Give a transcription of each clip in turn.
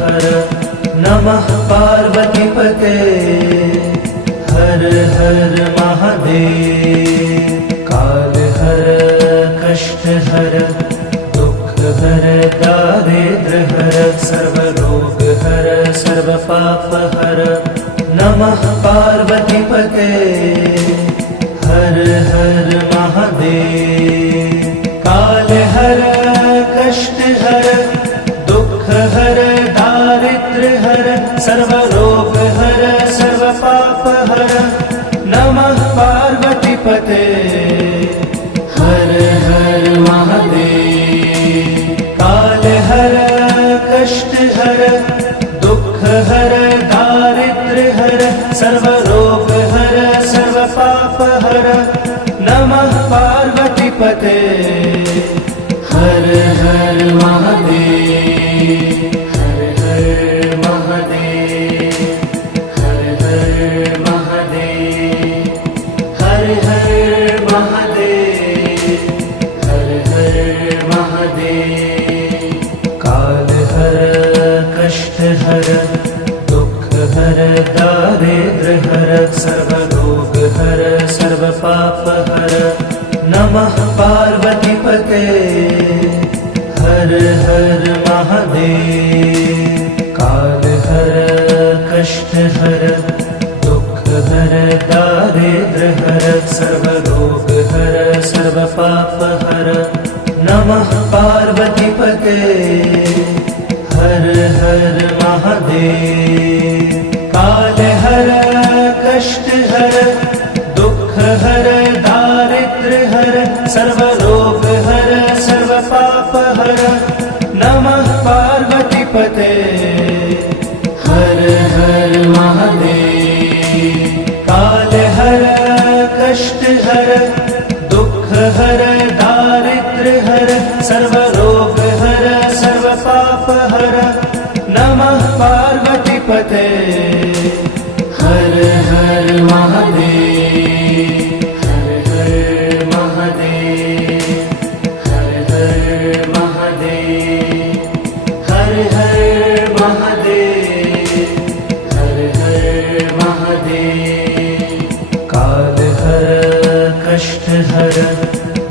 हर नमः पार्वतीपते हर हर महादेव। काल हर कष्ट हर दुख हर दारिद्र हर सर्व रोग हर सर्व पाप हर नमः पार्वतीपते हर हर महादेव। काल हर कष्ट हर दुख हर दारिद्र हर सर्व रोग हर सर्व पाप हर नमः पार्वतीपते हर हर महादेव। काल हर कष्ट हर दुख हर दारिद्र हर सर्व रोग हर सर्व पाप हर नमः पार्वतीपते हर हर महादेव। हर हर महादेव हर हर महादेव हर हर महादेव हर हर महादेव। काल हर कष्ट हर दुख हर दारिद्र हर सर्व रोग हर सर्व पाप हर नमः पार्वतीपते हर हर महादेव। काल हर कष्ट हर दुख हर दारिद्र हर सर्व रोग हर सर्व पाप हर नमः पार्वतीपते हर हर महादेव। काल हर कष्ट हर दुख हर दारिद्र हर सर्व रोग हर सर्व पाप हर नमः पार्वतीपते हर हर महादेव। काल हर कष्ट हर दुख हर दारिद्र हर सर्व रोग हर सर्व पाप हर नमः पार्वतीपते हर हर महादेव। हर हर महादेव हर हर महादेव हर हर महादेव हर हर महादेव। काल हर कष्ट हर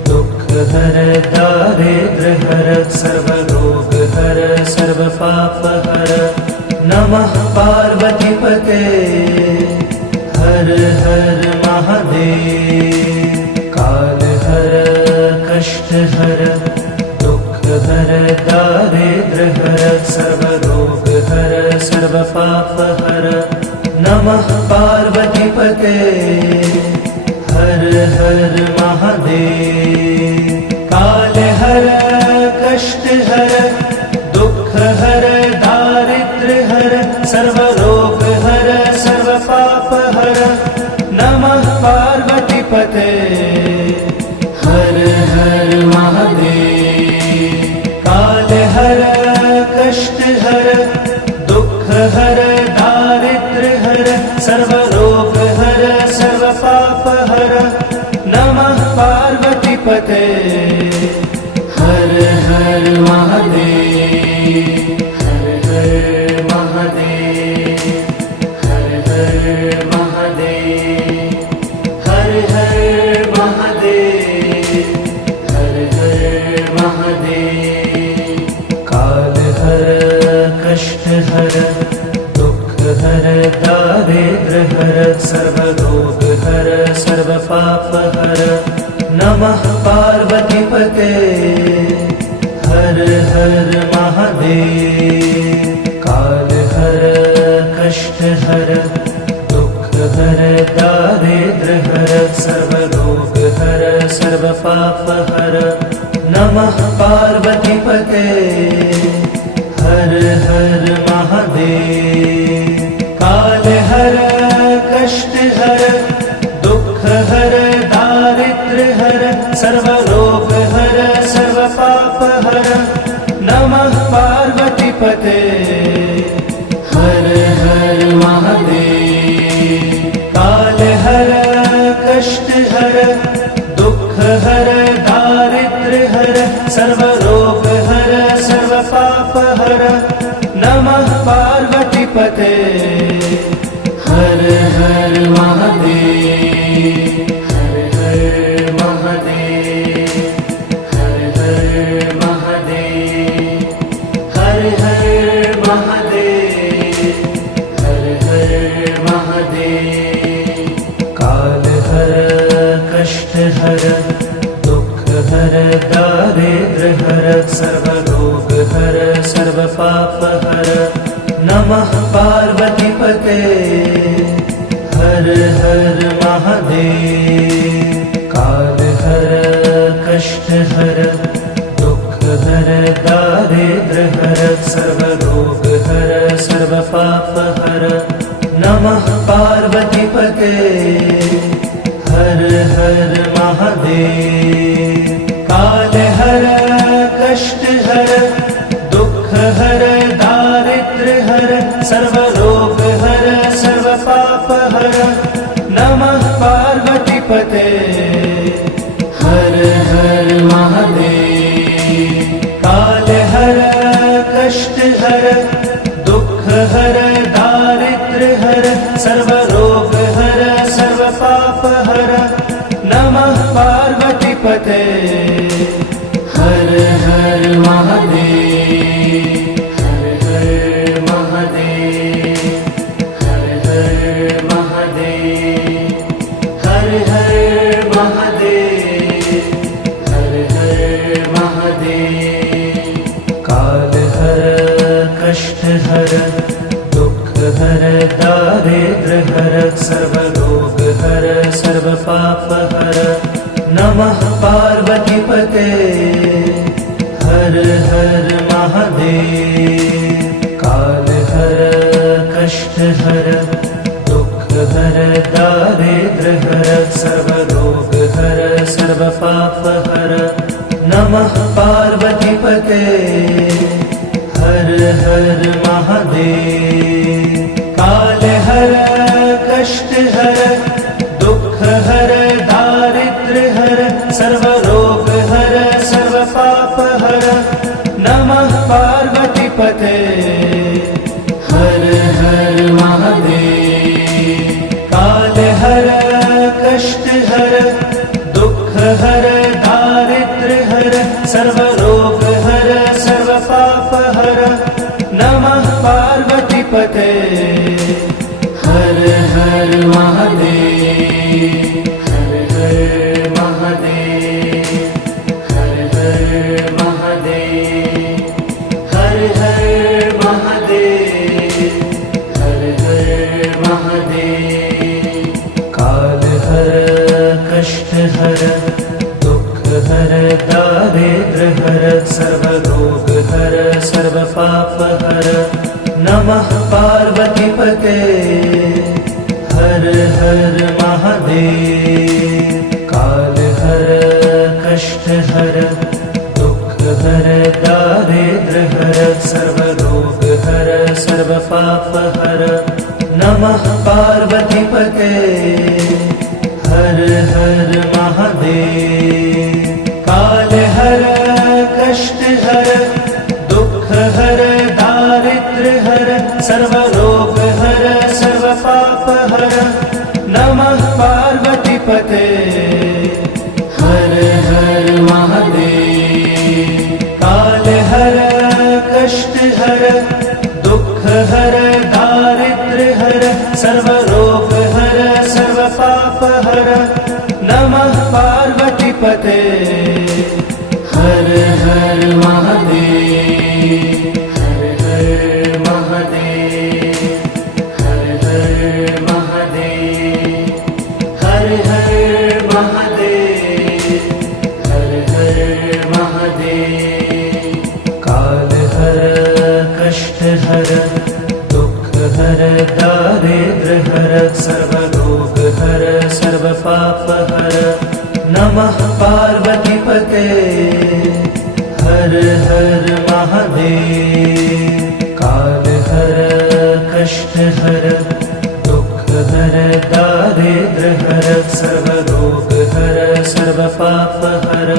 दुख हर दारिद्र हर सर्व रोग हर सर्व पाप हर नमः पार्वतीपते हर हर महादेव। काल हर कष्ट हर दुख हर दारिद्र हर सर्व रोग हर सर्व पाप हर नमः पार्वतीपते हर हर महादेव। काल हर कष्ट हर दुख हर दारिद्र हर सर्व रोग हर सर्व पाप हर नमः पार्वतीपते हर हर महादेव। काल हर कष्ट हर दुख हर दारिद्र हर सर्व रोग हर सर्व पाप हर नमः पार्वतीपते हर हर महादेव। हर हर महादेव हर हर महादेव हर हर महादेव हर हर महादेव। काल हर कष्ट हर दुख हर दारिद्र हर सर्व रोग हर सर्व पाप हर नमः पार्वतीपते हर हर महादेव। काल हर कष्ट हर दुख हर दारिद्र हर सर्व रोग हर सर्व पाप हर नमः पार्वतीपते हर हर महादेव। काल हर कष्ट हर दुख हर दारिद्र हर सर्व रोग हर सर्व पाप हर नमः पार्वतीपते हर हर महादेव। काल हर कष्ट हर दुख हर दारिद्र हर सर्व रोग हर सर्व पाप हर नमः पार्वतीपते हर हर महादेव हर हर महादेव हर हर महादेव हर हर महादेव हर हर महादेव काल हर कष्ट हर दुख हर दारिद्र हर सर्व रोग हर सर्व पाप हर नमः पार्वतीपते हर हर महादेव काल हर कष्ट हर दुख हर दारिद्र हर सर्व रोग हर सर्व पाप हर नमः पार्वतीपते हर हर महादेव काल हर कष्ट हर दुख हर दारिद्र हर सर्व रोग हर सर्व पाप हर नमः पार्वतीपते हर हर महादेव काल हर कष्ट हर दुख हर दारिद्र हर सर्व रोग हर सर्व पाप हर नमः पार्वतीपते हर हर महादेव हर हर महादेव हर हर महादेव हर हर महादेव हर हर महादेव काल हर कष्ट हर दुख हर दारिद्र हर सर्व रोग हर सर्व पाप हर नमः पार्वतीपते हर हर महादेव काल हर कष्ट हर दुख हर दारिद्र हर सर्व रोग हर सर्व पाप हर नमः पार्वतीपते हर हर महादेव काल हर कष्ट हर दुख हर दारिद्र हर सर्व रोग हर सर्व पाप हर नमः पार्वतीपते हर हर महादेव काल हर कष्ट हर दुख हर दारिद्र हर सर्व रोग हर सर्व पाप हर नमः पार्वतीपते हर हर महादेव हर हर महादेव हर हर महादेव हर हर महादेव हर हर महादेव काल हर कष्ट हर दुख हर दारिद्र हर सर्व रोग हर सर्व पाप हर नमः पार्वतीपते हर हर महादेव काल हर कष्ट हर दुख हर दारिद्र हर सर्व रोग हर सर्व पाप हर नमः पार्वतीपते हर हर महादेव काल हर कष्ट हर दुख हर दारिद्र हर सर्व रोग हर सर्व पाप हर नमः पार्वतीपते हर हर महादेव काल हर कष्ट हर दुख हर दारिद्र हर सर्व रोग हर सर्व पाप हर नमः पार्वतीपते हर हर महादेव हर हर महादेव हर हर महादेव हर हर महादेव हर हर महादेव काल हर कष्ट हर दुख हर दारिद्र हर सर्व रोग हर सर्व पाप हर नमः पार्वतीपते हर हर महादेव काल हर कष्ट हर दुख हर दारिद्र हर सर्व रोग हर सर्व पाप हर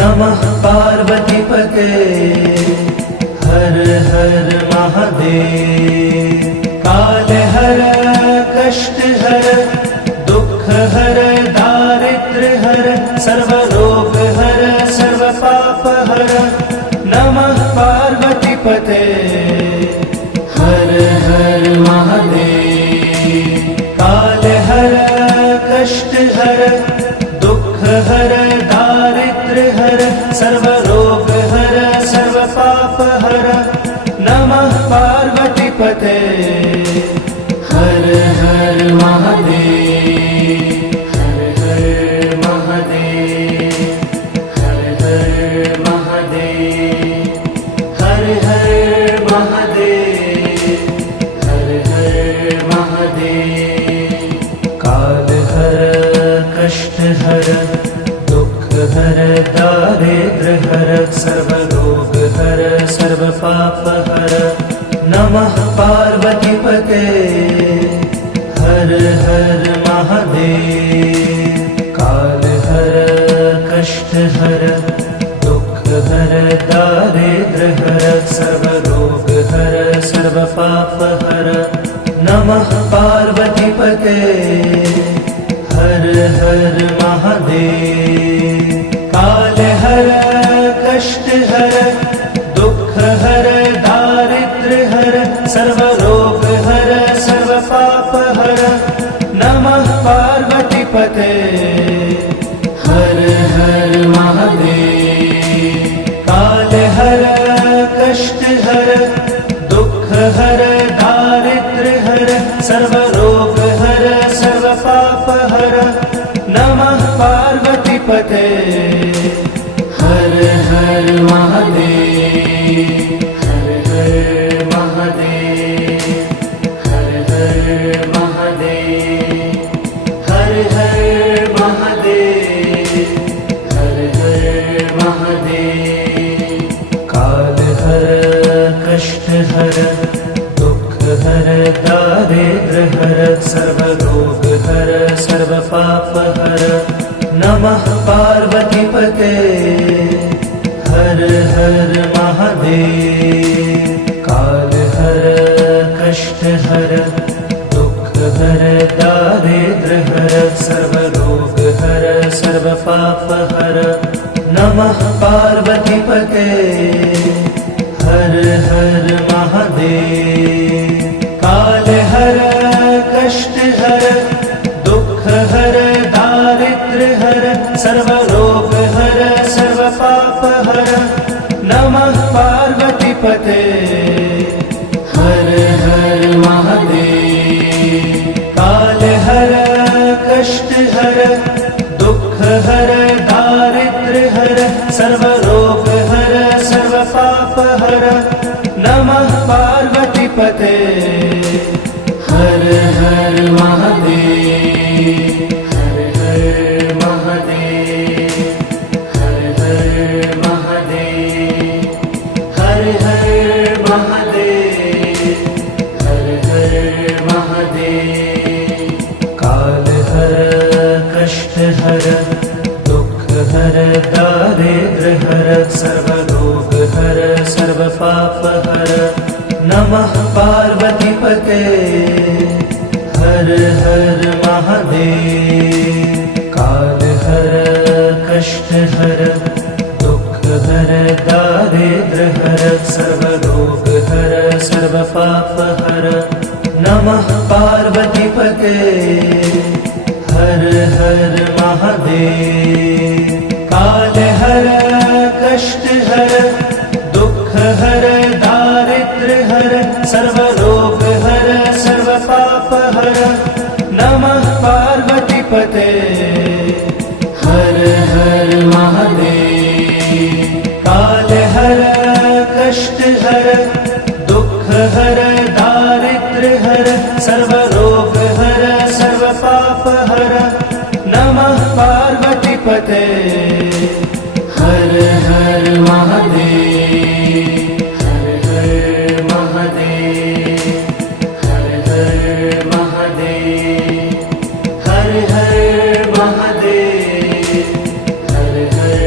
नमः पार्वतीपते हर हर महादेव। पार्वतीपते हर हर महादेव हर हर महादेव हर हर महादेव हर हर महादेव हर हर महादेव काल हर कष्ट हर दुख हर दारिद्र हर सर्व रोग हर सर्व पाप हर नमः पार्वतीपते हर हर महादेव काल हर कष्ट हर दुख हर दारिद्र हर सर्व रोग हर सर्व पाप हर नमः पार्वतीपते हर हर महादेव काल हर कष्ट हर दुख हर दारिद्र हर सर्व रोग हर सर्व पाप हर नमः पार्वतीपते हर हर महादेव काल हर कष्ट हर दुख हर दारिद्र हर सर्व रोग हर सर्व पाप हर नमः पार्वतीपते हर हर महादेव हर हर महादेव हर हर महादेव हर हर महादेव हर हर महादेव काल हर कष्ट हर दुख हर दारिद्र हर सर्व रोग हर सर्व पाप हर नमः पार्वतीपते हर हर महादेव काल हर कष्ट हर दुख हर दारिद्र हर सर्व रोग हर सर्व पाप हर नमः पार्वतीपते हर हर महादेव काल हर कष्ट हर दुख हर दारिद्र हर सर्व रोग हर सर्व पाप हर नमः पार्वतीपते हर हर महादेव काल हर कष्ट हर दुख हर दारिद्र हर सर्व रोग हर सर्व पाप हर नमः पार्वतीपते हर हर महादेव हर हर महादेव हर हर महादेव हर हर महादेव हर हर महादेव काल हर कष्ट हर दुख हर दारिद्र हर सर्व रोग हर सर्व पाप हर नमः पार्वतीपते हर हर महादेव काल हर कष्ट हर दुख हर दारिद्र हर सर्व रोग हर सर्व पाप हर नमः पार्वतीपते हर हर महादेव काल हर कष्ट हर दुख हर दारिद्र हर सर्व रोग हर सर्व पाप हर नमः पार्वतीपते हर हर महादेव काल हर कष्ट हर दुख हर दारिद्र हर सर्व रोग हर सर्व पाप हर नमः पार्वतीपते हर हर महादेव हर हर महादेव हर हर महादेव हर हर महादेव हर हर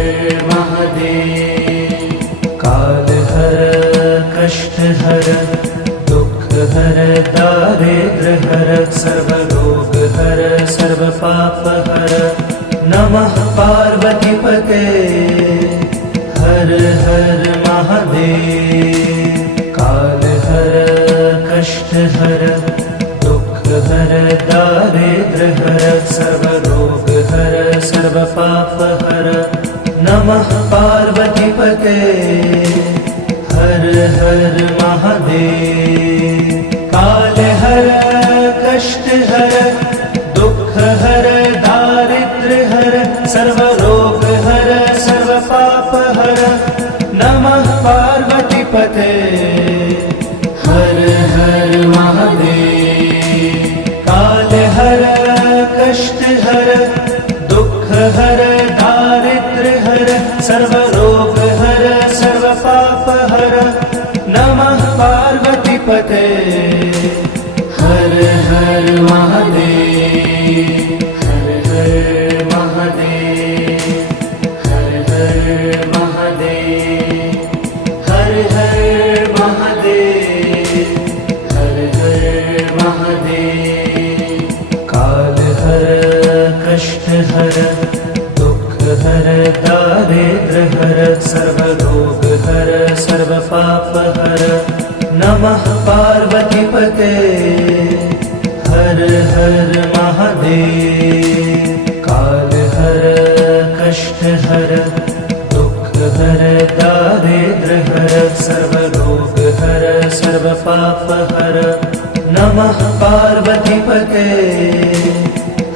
महादेव काल हर कष्ट हर दुख हर दारिद्र हर सर्व रोग हर सर्व पाप हर नमः पार्वतीपते हर हर महादेव काल हर कष्ट हर दुख हर दारिद्र हर सर्व रोग हर सर्व पाप हर नमः पार्वतीपते हर हर महादेव। पते। हर हर महादेव, हर हर महादेव, हर हर महादेव, हर हर महादेव, हर हर महादेव। काल हर कष्ट हर दुख हर दारिद्र हर सर्व रोग हर सर्व पाप हर। नमः पार्वती पते। हर हर महादेव। काल हर कष्ट हर दुख हर दारिद्र हर सर्व रोग हर सर्व पाप हर। नमः पार्वती पते।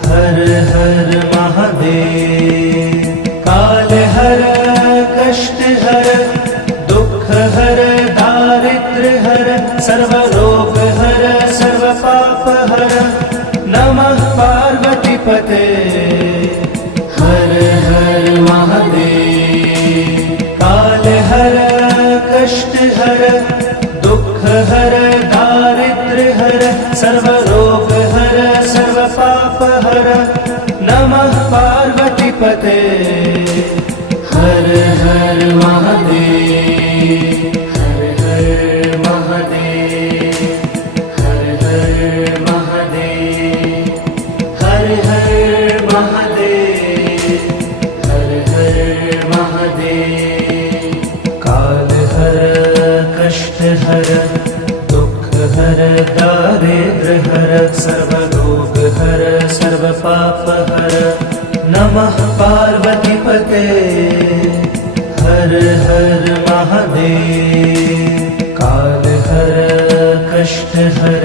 हर हर महादेव। काल हर कष्ट हर दुख हर दारिद्र हर सर्व रोग हर सर्व पाप हर। नमः पार्वती पते। हर हर महादेव। काल हर कष्ट हर दुख हर दारिद्र हर सर्व रोग हर सर्व पाप हर। नमः पार्वती पते। हर हर महादेव। हर हर महादेव, हर हर महादेव, हर हर महादेव, हर हर महादेव। काल हर कष्ट हर दुख हर दारिद्र हर सर्व रोग हर सर्व पाप हर। नमः पार्वती पते। हर हर महादेव। काल हर कष्ट हर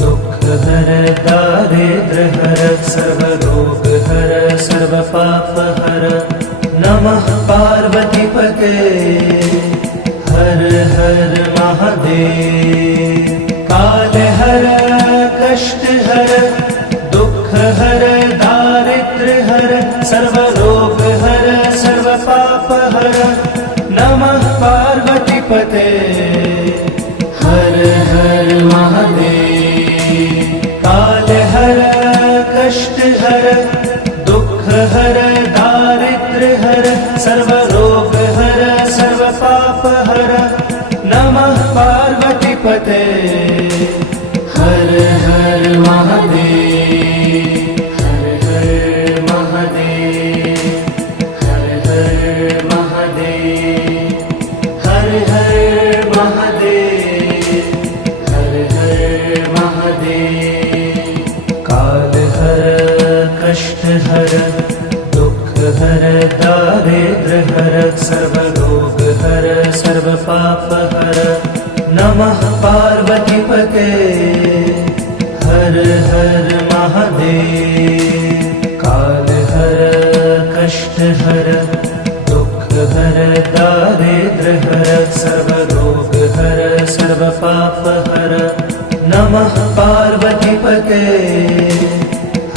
दुख हर दारिद्र हर सर्व रोग हर सर्व पाप हर। नमः पार्वती पते। हर हर महादेव। काल हर कष्ट हर दुख हर दारिद्र हर सर्व रोग हर सर्व पाप हर। नमः पार्वती पते। हर हर महादेव। काल हर कष्ट हर दुख हर दारिद्र हर सर्व रोग हर सर्व पाप हर। नमः पार्वती पते। हर हर महादेव। हर हर महादेव, हर हर महादेव, हर हर महादेव, हर हर महादेव। काल हर कष्ट हर दुख हर दारिद्र हर सर्व रोग हर सर्व पाप हर। नमः पार्वती पते। हर हर महादेव। काल हर कष्ट हर दुख हर दारिद्र हर सर्व रोग हर सर्व पाप हर। नमः पार्वती पते।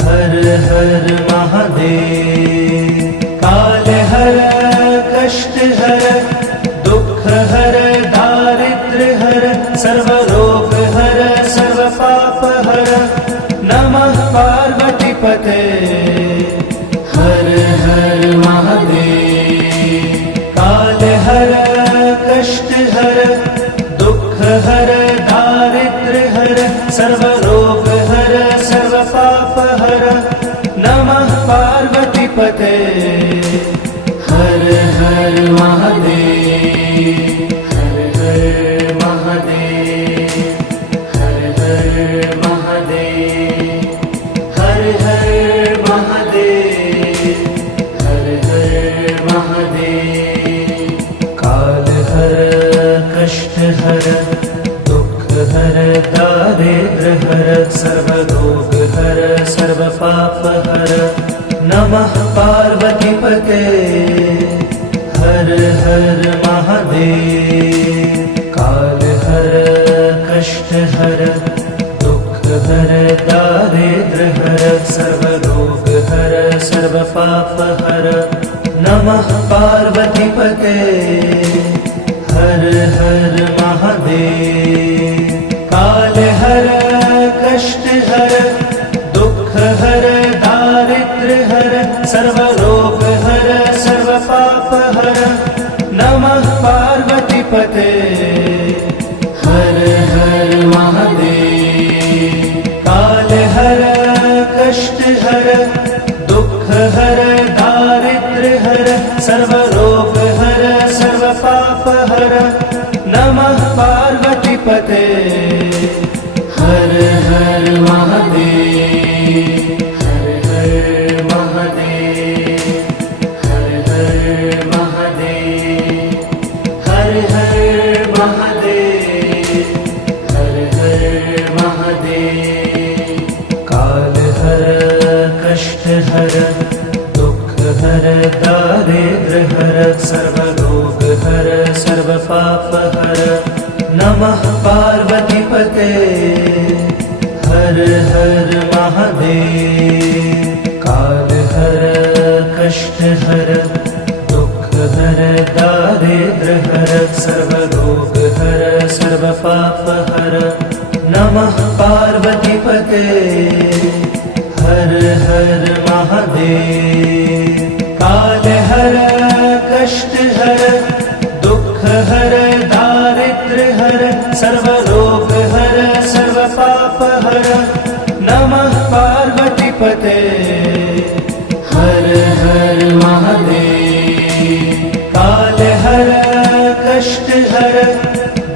हर हर महादेव। काल हर कष्ट हर दुख हर दारिद्र हर सर्व रोग हर सर्व पाप हर। नमः पार्वती पते। हर हर महादेव। काल हर कष्ट हर दुख हर दारिद्र हर सर्व रोग हर सर्व पाप हर। नमः पार्वती पते। हर हर महादेव। हर हर महादेव, हर हर महादेव, हर हर महादेव, हर हर महादेव। काल हर कष्ट हर दुख हर दारिद्र हर सर्व रोग हर सर्व पाप हर। नमः पार्वती पते। हर हर महादेव। काल हर कष्ट हर दुख हर दारिद्र हर सर्व रोग हर सर्व पाप हर। नमः पार्वती पते। हर हर महादेव। पते हर हर महादेव। काल हर कष्ट हर दुख हर दारिद्र हर सर्व रोग हर सर्व पाप हर नमः पार्वती पते हर हर महादेव। काल हर कष्ट हर दुख हर दारिद्र हर सर्व रोग हर सर्व पाप हर नमः पार्वती पते हर हर महादेव। काल हर कष्ट हर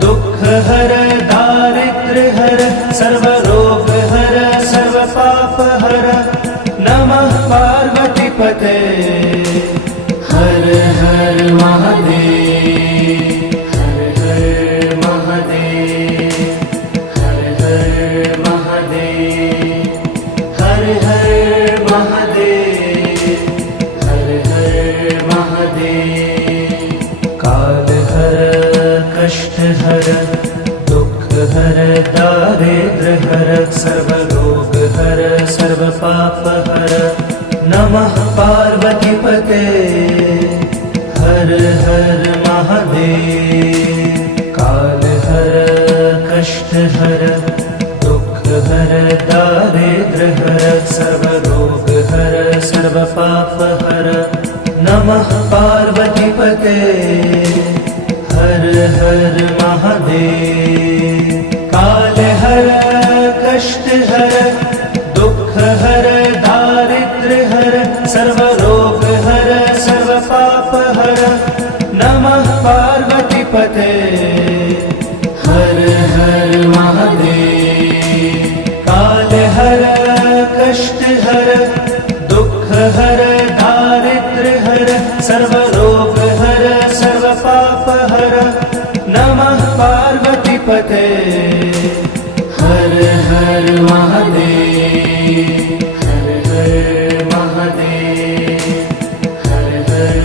दुख हर दारिद्र हर सर्व रोग हर सर्व पाप हर नमः पार्वती पते हर हर महादेव। हर हर महादेव। हर हर महादेव। हर हर महादेव। हर हर महादेव। काल हर कष्ट हर दुख हर दारिद्र हर सर्व रोग हर सर्व पाप हर नमः पार्वती पते हर हर महादेव। काल हर कष्ट हर दुख हर दारिद्र हर सर्व रोग हर सर्व पाप हर नमः पार्वती पते हर हर महादेव। काल हर कष्ट हर दुख हर दारिद्र हर सर्व रोग हर सर्व पाप हर नमः पार्वती पते हर हर महादेव। काल हर कष्ट हर दुख हर दारिद्र हर सर्व रोग हर सर्व पाप हर नमः पार्वती पते हर हर महादेव। हर हर महादेव। हर हर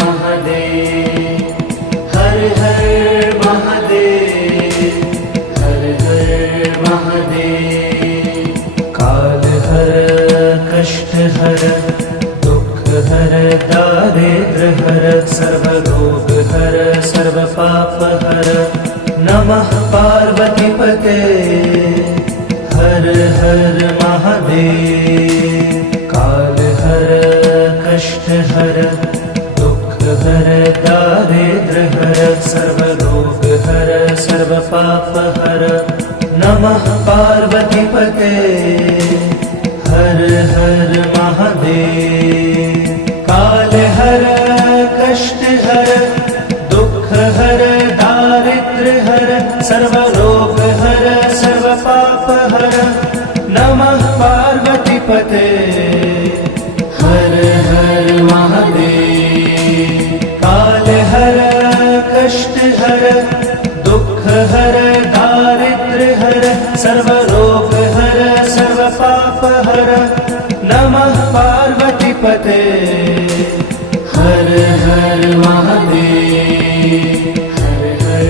महादेव। हर हर महादेव। हर हर महादेव। काल हर कष्ट हर दुख हर दारिद्र हर सर्व रोग हर सर्व पाप हर नमः पार्वती पते हर हर महादेव। काल हर कष्ट हर दुख हर दारिद्र हर सर्व रोग हर सर्व पाप हर नमः पार्वती पते हर हर महादेव। काल हर कष्ट हर दुख हर दारिद्र हर सर्व रोग हर सर्व पाप हर नमः पार्वती पते हर हर महादेव। काल हर कष्ट हर दुख हर दारिद्र हर सर्व रोग हर सर्व पाप हर नमः पार्वती पते हर हर महादेव। हर हर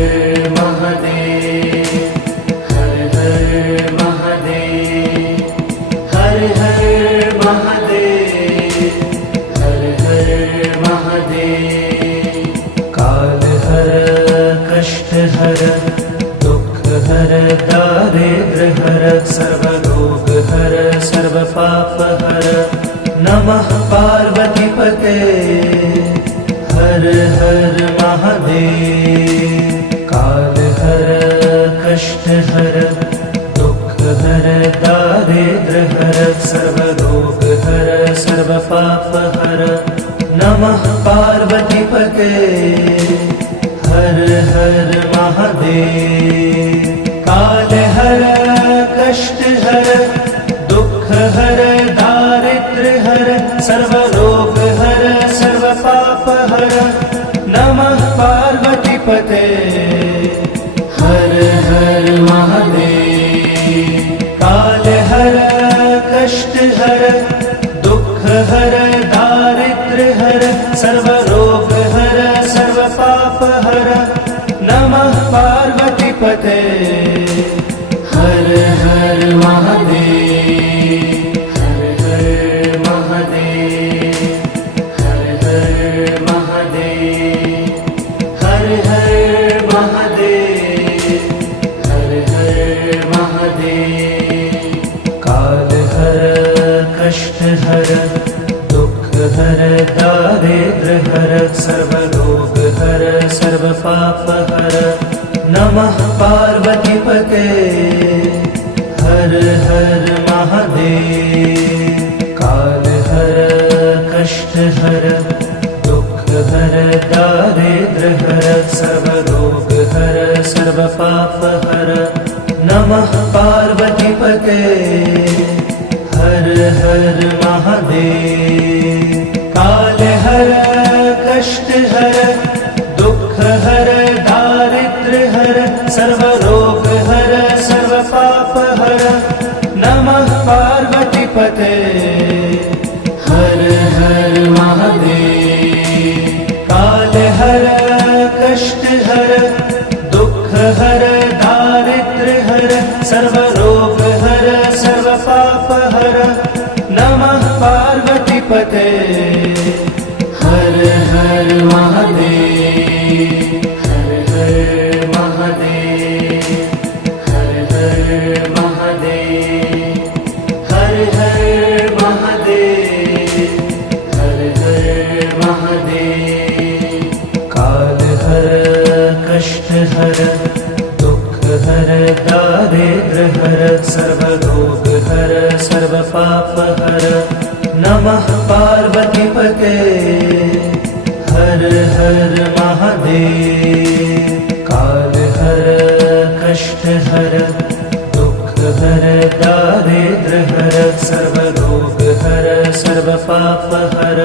महादेव। हर हर महादेव। हर हर महादेव। हर हर महादेव। काल हर कष्ट हर दुख हर दारिद्र हर सर्व रोग हर सर्व पाप हर नमः पार्वती पते हर हर महादेव। काल हर कष्ट हर दुख हर दारिद्र हर सर्व रोग हर सर्व पाप हर नमः पार्वती पते हर हर महादेव। काल हर कष्ट हर दुख हर दारिद्र हर सर्व रोग हर सर्व पाप हर नमः पार्वती पते हर हर महादेव। काल हर कष्ट हर दुख हर दारिद्र हर सर्व रोग हर सर्व पाप हर नमः पार्वती पते हर हर महादेव, हर हर महादेव, हर हर महादेव, हर हर महादेव, हर हर महादेव। काल हर कष्ट हर दुख हर दारिद्र हर सर्वरोग हर सर्व पाप हर नमः पार्वती पते हर हर महादेव। काल हर कष्ट हर दुख हर दारिद्र हर सर्वरोग हर सर्व पाप हर नमः पार्वती पते हर हर महादेव। काल हर कष्ट हर दुख हर दारिद्र हर सर्वरोग हर सर्व पाप हर नमः पार्वती पते हर हर महादेव। काल हर कष्ट हर दुख हर दारिद्र हर सर्वरोग हर सर्व पाप हर नमः पार्वती पते हर हर महादेव, हर हर महादेव, हर हर महादेव, हर हर महादेव, हर हर महादेव। काल हर कष्ट हर दुख हर दारिद्र हर सर्वरोग हर सर्व पाप हर नमः पार्वती पते हर हर महादेव। काल हर कष्ट हर दुख हर दारिद्र हर सर्वरोग हर सर्व पाप हर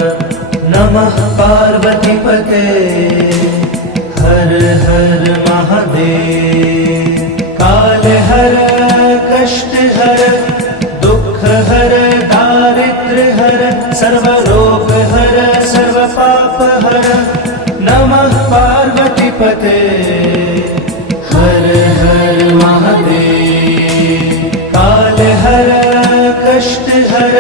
नमः पार्वती पते हर हर महादेव। काल हर कष्ट हर दुख हर दारिद्र हर सर्वरोग हर सर्व पाप हर नमः पार्वती पते हर हर महादेव। काल हर कष्ट हर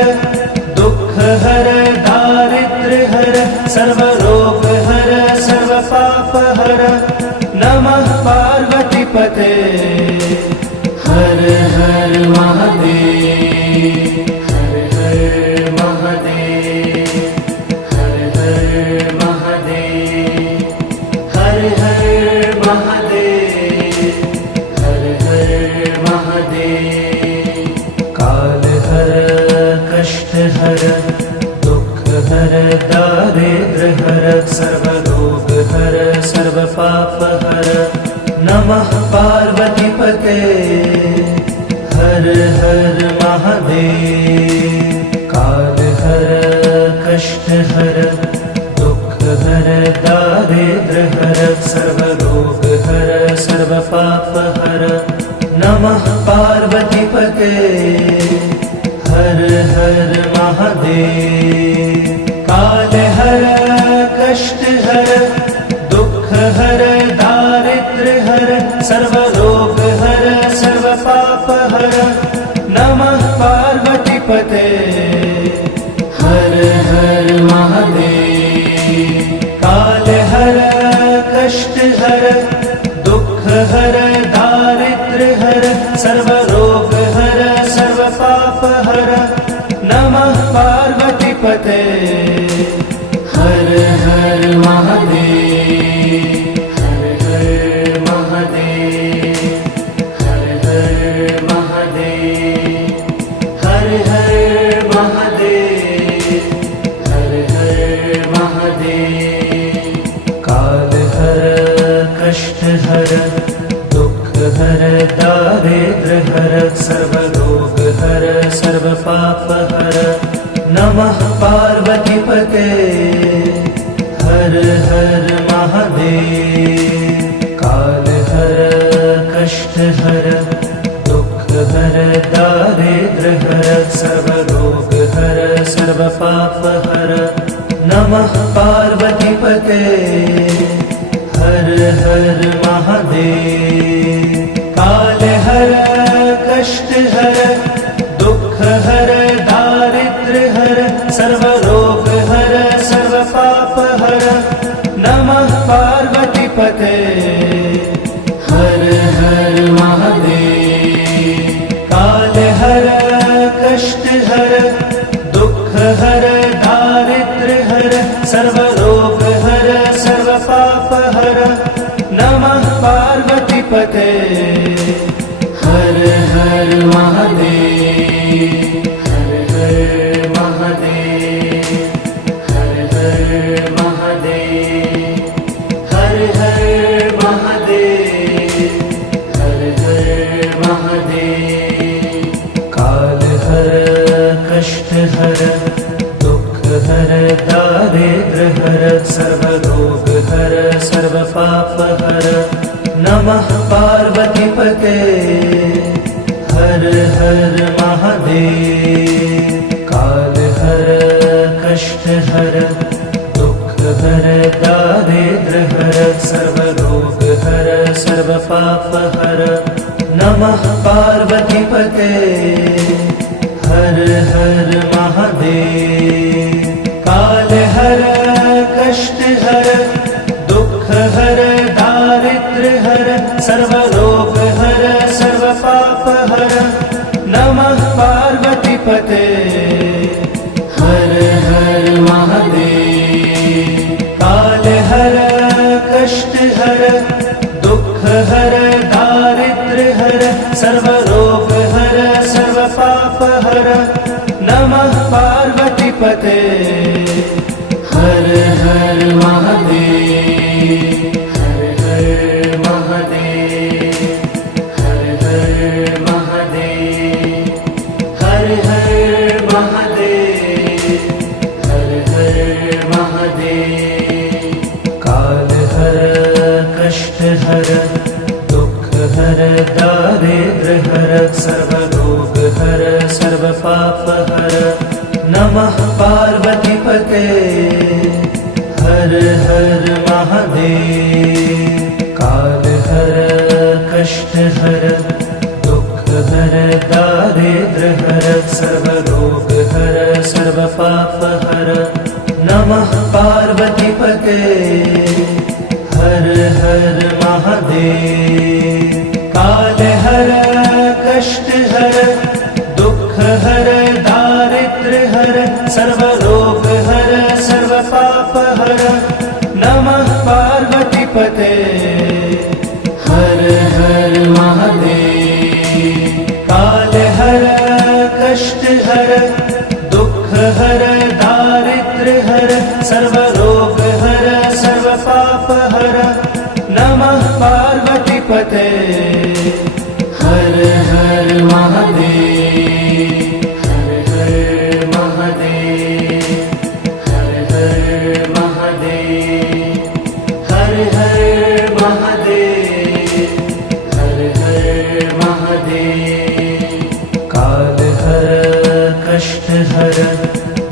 दुख हर दारिद्र हर सर्वरोग हर सर्व पाप हर नमः पार्वती पते हर हर महादेव, हर हर महादेव, हर हर महादेव, हर हर महादेव, हर हर महादेव। काल हर कष्ट हर दुख हर दारिद्र हर सर्वरोग हर सर्व पाप हर नमः पार्वती पते हर हर महादेव। काल हर कष्ट हर दुख हर दारिद्र हर सर्वरोग हर सर्व पाप हर नमः पार्वती पते हर हर महादेव। काल हर कष्ट हर दुख हर दारिद्र हर सर्वरोग हर सर्व पाप हर नमः पार्वती पते हर हर महादेव। काल हर कष्ट हर दुख हर दारिद्र हर सर्वरोग हर सर्व पाप हर नमः पार्वती पते हर हर महादेव, हर हर महादेव, हर हर महादेव, हर हर महादेव, हर हर महादेव। काल हर कष्ट हर दुख हर दारिद्र हर सर्वरोग हर सर्व पाप हर नमः पार्वती पते हर हर महादेव। काल हर कष्ट हर दुख हर दारिद्र हर सर्वरोग हर सर्व पाप हर नमः पार्वती पते हर हर महादेव। काल हर कष्ट हर दुख हर दारिद्र्य हर सर्व रोग हर सर्व पाप हर नमः पार्वती पते हर हर महादेव। काल हर कष्ट हर दुख हर दारिद्र्य हर सर्व रोग हर सर्व पाप हर नमः पार्वती पते हर हर महादेव। हर हर महादेव हर हर महादेव हर हर महादेव हर हर महादेव। काल हर कष्ट हर दुख हर दारिद्र्य हर सर्व रोग हर सर्व पाप हर नमः पार्वती पते हर हर महादेव। काल हर कष्ट हर दुख हर दारिद्र्य हर सर्व रोग हर सर्व पाप हर नमः पार्वती पते हर हर महादेव। काल हर कष्ट हर दुख हर दारिद्र्य हर सर्व रोग हर सर्व पाप हर नमः पार्वती पते हर हर महादेव। काल हर कष्ट हर दुख हर दारिद्र्य हर सर्व रोग हर सर्व पाप हर नमः पार्वती पते हर हर महादेव। हर हर महादेव हर हर महादेव हर हर महादेव हर हर महादेव। काल हर कष्ट हर दुख हर दारिद्र्य हर सर्व रोग हर सर्व पाप हर नमः पार्वती पते हर हर महादेव। काल हर कष्ट हर दुख हर दारिद्र्य हर सर्व रोग हर सर्व पाप हर नमः पार्वती पते हर हर महादेव। काल हर कष्ट हर दुख हर दारिद्र्य हर सर्व रोग हर सर्व पाप हर नमः पार्वती पते हर हर महादेव। काल हर कष्ट हर दुख हर दारिद्र्य हर सर्व रोग हर सर्व पाप हर नमः पार्वती पते हर हर महादेव। हर हर महादेव हर हर महादेव हर हर महादेव हर हर महादेव। काल हर कष्ट हर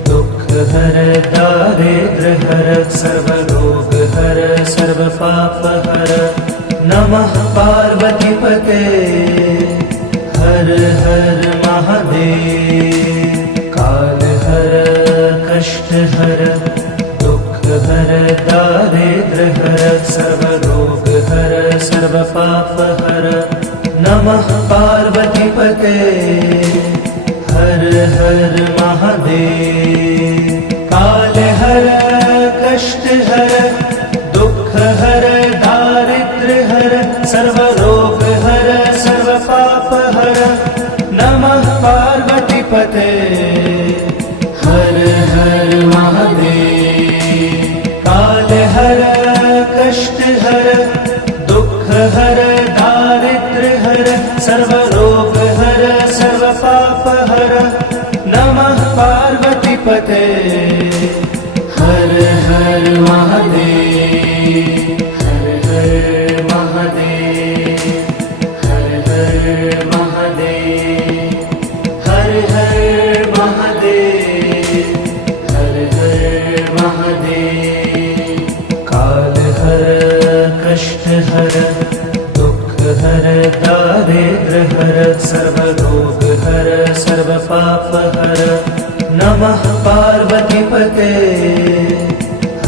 दुख हर दारिद्र्य हर सर्व रोग हर सर्व पाप हर नमः पार्वती पते हर हर महादेव। काल हर कष्ट हर दुख हर दारिद्र्य हर सर्व रोग हर सर्व पाप हर नमः पार्वती पते हर हर महादेव। काल हर कष्ट हर दुख हर दारिद्र्य हर सर्व रोग हर सर्व पाप हर नमः पार्वती पते हर हर महादेव। काल हर कष्ट हर दुख हर दारिद्र्य हर सर्व रोग हर सर्व पाप हर नमः पार्वती पते हर हर महादेव। हर हर महादेव हर हर महादेव हर हर महादेव हर हर महादेव। काल हर कष्ट हर दुख हर दारिद्र्य हर सर्वरोगहर सर्वपापहर नमः पार्वतीपते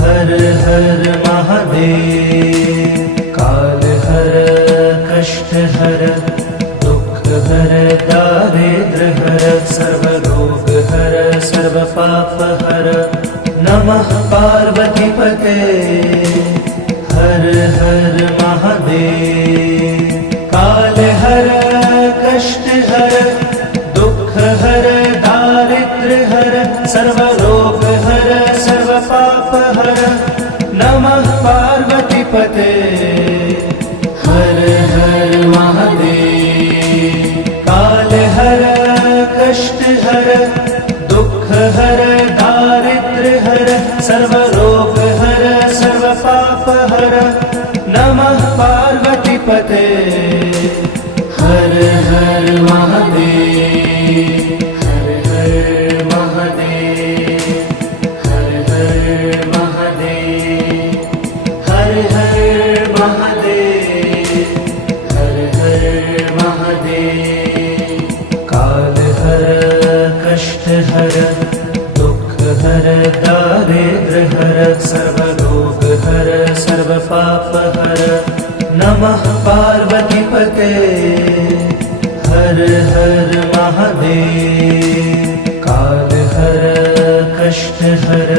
हर हर महादेव कालहर कष्टहर दुःखहर दारिद्र्यहर सर्वरोगहर सर्वपापहर नमः पार्वतीपते हर हर महादेव कालहर कष्टहर दुःखहर दारिद्र्यहर सर्वरोगहर सर्वपापहर नमः पार्वतीपते हर हर महादेव कालहर कष्टहर दुःखहर दारिद्र्यहर सर्वरोगहर सर्वपापहर नमः पार्वतीपते हर हर महादेव हर हर महादेव हर हर महादेव हर हर महादेव हर हर महादेव कालहर कष्टहर दुःखहर दारिद्र्यहर सर्वरोगहर सर्वपापहर नमः पार्वतीपते हर हर महादेव कालहर कष्टहर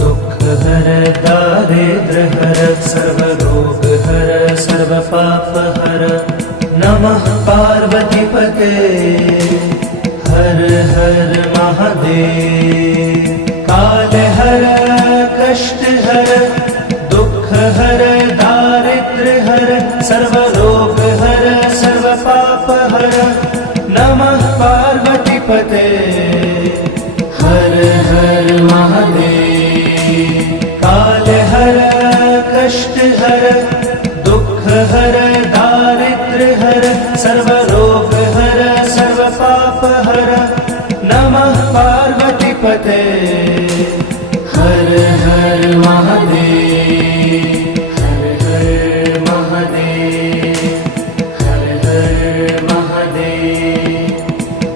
दुःखहर दारिद्र्यहर सर्वरोगहर सर्वपापहर नमः पार्वतीपते हर हर महादेव कालहर कष्टहर दुःखहर दारिद्र्यहर सर्वरोगहर सर्वपापहर नमः पार्वतीपते हर हर महादेव कालहर कष्टहर दुःखहर दारिद्र्यहर सर्वरोगहर सर्वपापहर नमः पार्वतीपते हर हर महादेव हर हर महादेव हर हर महादेव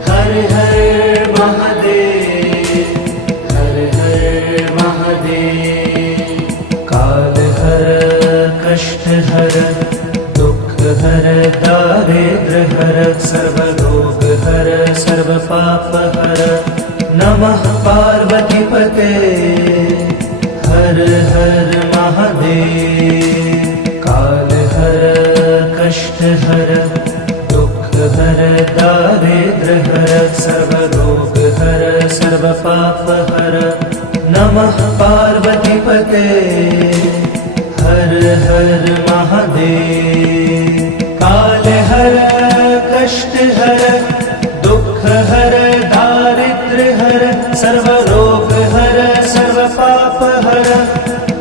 हर हर महादेव हर हर महादेव कालहर कष्टहर दुःखहर दारिद्र्यहर सर्वरोगहर सर्वपापहर नमः पार्वतीपते हर हर महादेव कालहर कष्टहर दुःखहर दारिद्र्यहर सर्वरोगहर सर्वपापहर नमः पार्वतीपते हर हर महादेव कालहर कष्टहर दुःखहर दारिद्र्यहर सर्वरोगहर सर्वपापहर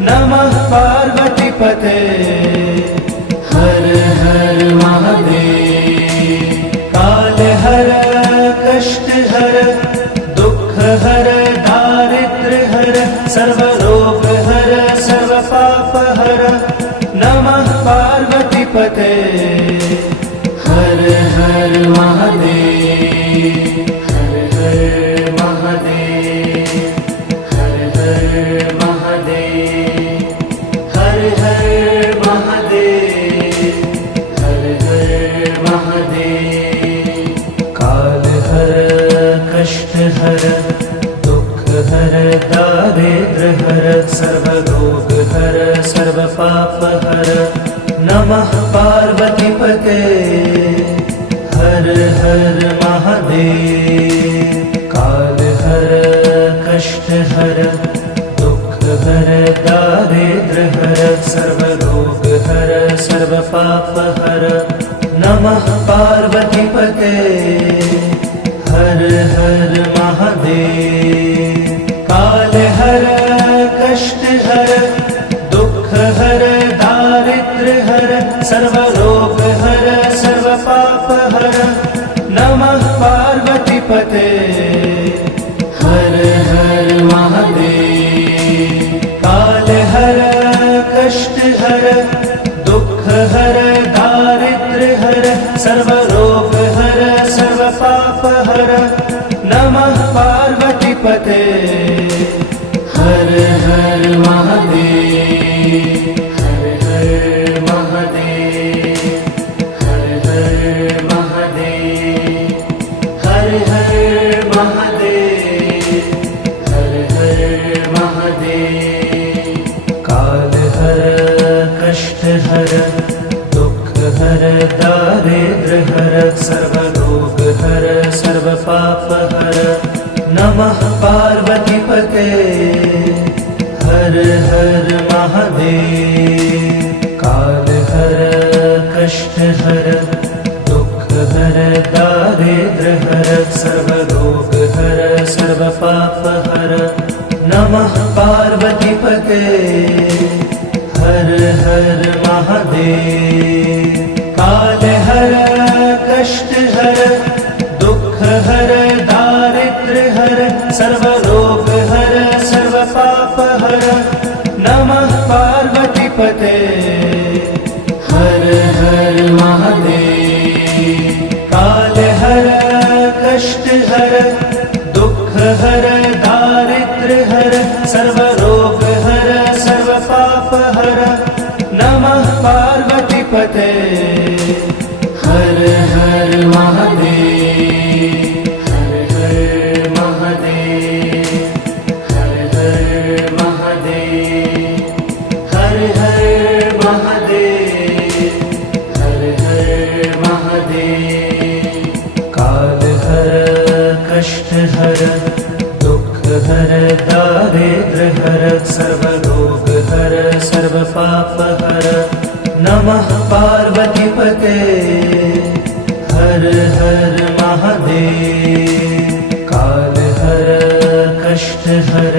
नमः पार्वतीपते हर हर महादेव कालहर कष्टहर दुःखहर दारिद्र्यहर सर्वरोगहर सर्वपापहर नमः पार्वतीपते हर हर महादेव हर हर महादेव हर हर महादेव हर हर महादेव हर हर महादेव कालहर कष्टहर दुःखहर दारिद्र्यहर सर्वरोगहर सर्वपापहर नमः पार्वतीपते हर हर महादेव कालहर कष्टहर दुःखहर दारिद्र्यहर सर्वरोगहर सर्वपापहर नमः पार्वतीपते हर हर महादेव कालहर कष्टहर दुःखहर दारिद्र्यहर सर्वरोगहर सर्वपापहर नमः पार्वतीपते हर हर महादेव कालहर कष्टहर दुःखहर दारिद्र्यहर सर्वरोगहर सर्वपापहर नमः पार्वतीपते हर हर महादेव हर हर महादेव हर हर महादेव हर हर महादेव हर हर महादेव काल हर कष्ट हर दुख हर दारिद्र हर सर्वरोग हर सर्वपाप हर नमः पार्वतीपते हर हर महादेव काल हर कष्ट हर दुख हर दारिद्र हर सर्वरोग हर सर्वपाप हर नमः पार्वतीपते हर हर महादेव काल हर कष्ट हर दुख हर दारिद्र हर सर्वरोग हर सर्वपाप हर नमः पार्वतीपते हर हर महादेव काल हर कष्ट हर दुख हर दारिद्र हर सर्वरोग हर सर्वपाप हर नमः पार्वतीपते हर हर महादेव हर हर महादेव हर हर महादेव हर हर महादेव हर हर महादेव काल हर कष्ट हर दुख हर दारिद्र हर सर्वरोग हर सर्वपाप हर नमः पार्वतीपते हर हर महादेव काल हर कष्ट हर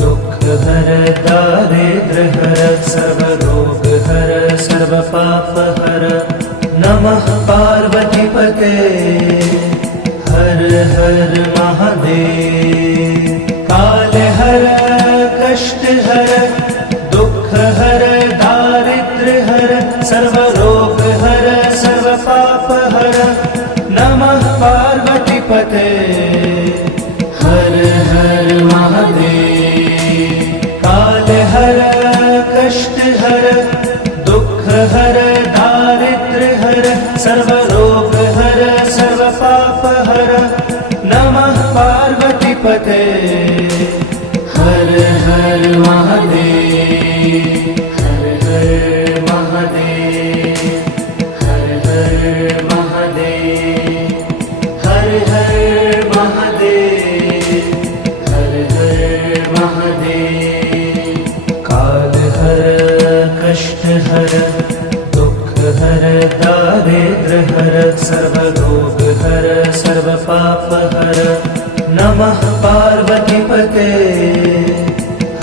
दुख हर दारिद्र हर सर्वरोग हर सर्वपाप हर नमः पार्वतीपते हर हर महादेव काल हर कष्ट हर दुख हर दारिद्र हर सर्वरोग हर सर्वपाप हर नमः पार्वतीपते हर हर महादेव काल हर कष्ट हर दुख हर दारिद्र हर सर्वरोग हर सर्वपाप हर नमः पार्वतीपते हर हर महादेव हर हर महादेव हर हर महादेव हर हर महादेव हर हर महादेव काल हर कष्ट हर दुख हर दारिद्र हर सर्वरोग हर सर्वपाप हर नमः पार्वतीपते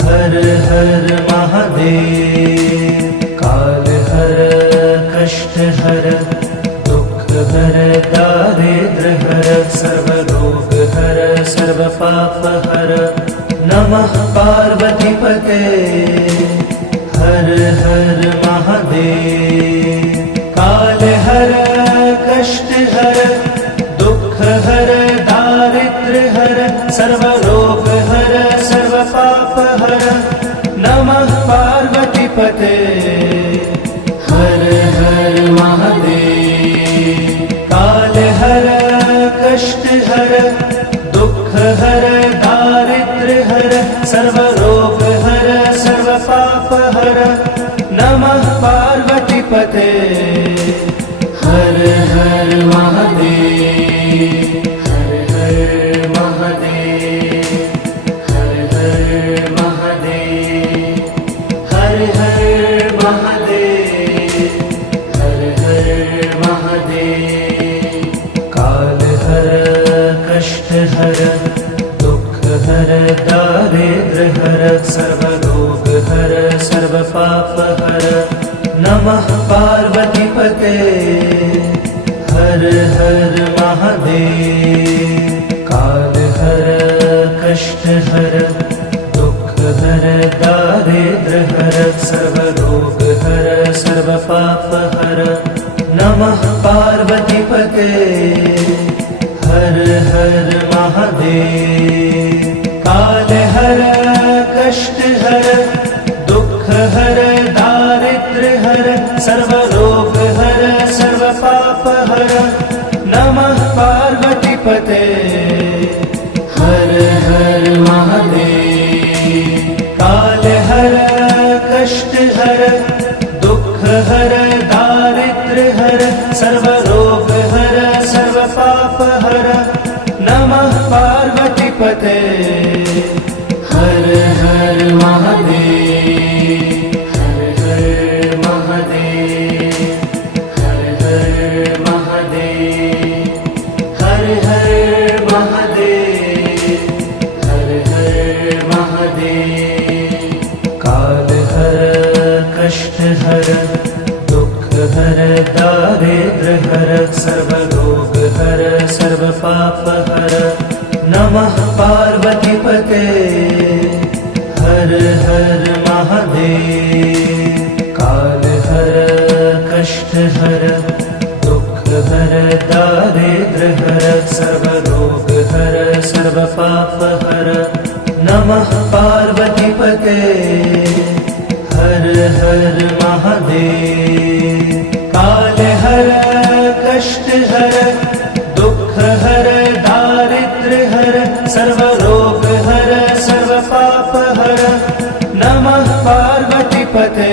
हर हर महादेव काल हर कष्ट हर दुख हर दारिद्र हर सर्वरोग हर सर्वपाप हर नमः पार्वतीपते हर हर महादेव काल हर कष्ट हर दुख हर दारिद्र हर सर्वरोग हर सर्वपाप हर नमः पार्वतीपते हर हर महादेव काल हर कष्ट हर दुख हर दारिद्र हर सर्वरोग हर सर्वपाप हर नमः पार्वतीपते हर हर महादेव हर हर महादेव हर हर महादेव हर हर महादेव हर हर महादेव काल हर कष्ट हर दुख हर दारिद्र हर सर्वरोग हर सर्वपाप हर नमः पार्वतीपते हर हर महादेव काल हर कष्ट हर दुख हर दारिद्र हर सर्वरोग हर सर्वपाप हर नमः पार्वतीपते हर हर महादेव। काल हर कष्ट हर दुख हर दारिद्र्य हर सर्व रोग हर सर्व पाप हर नमः पार्वती पते। हर हर महादेव। काल हर कष्ट हर दुख हर दारिद्र्य हर सर्व रोग हर सर्व पाप हर नमः पार्वती पते। हर हर महादेव। हर हर महादेव। हर हर महादेव। हर हर महादेव। हर हर महादेव। काल हर कष्ट हर दुख हर दारिद्र्य हर सर्व रोग हर सर्व पाप हर नमः पार्वती पते। हर हर महादेव। काल हर कष्ट हर दुख हर दारिद्र्य हर सर्व रोग हर सर्व पाप हर नमः पार्वती पते। हर हर महादेव। काल हर कष्ट हर दुख हर दारिद्र्य हर सर्व रोग हर सर्व पाप हर नमः पार्वती पते।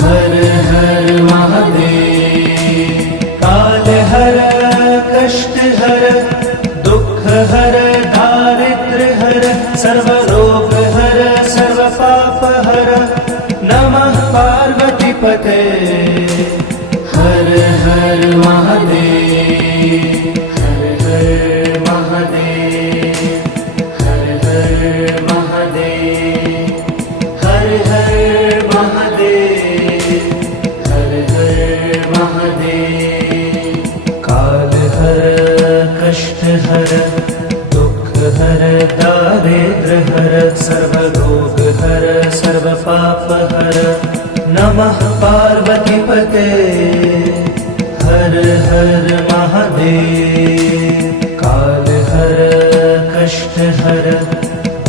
हर हर महादेव। काल हर कष्ट हर दुख हर दारिद्र्य हर सर्व रोग हर सर्व पाप हर नमः पार्वती पते। हर हर महादेव। हर हर महादेव। हर हर महादेव। हर हर महादेव। हर हर महादेव। काल हर कष्ट हर दुख हर दारिद्र्य हर सर्व रोग हर सर्व पाप हर नमः पार्वती पते। हर हर महादेव। काल हर कष्ट हर